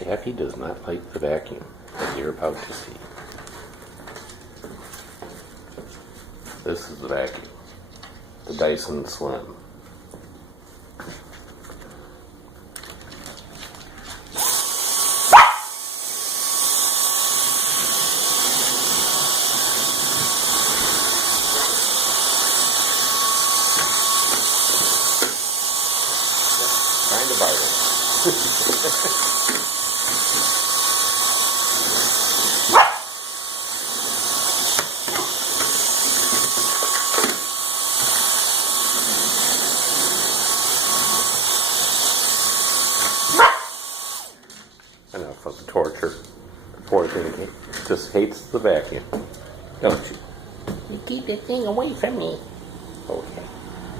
Taffy does not like the vacuum that you're about to see. This is the vacuum. The Dyson Slim. Trying to bite it. Enough of the torture. Poor thing just hates the vacuum, don't you? You keep that thing away from me. Okay.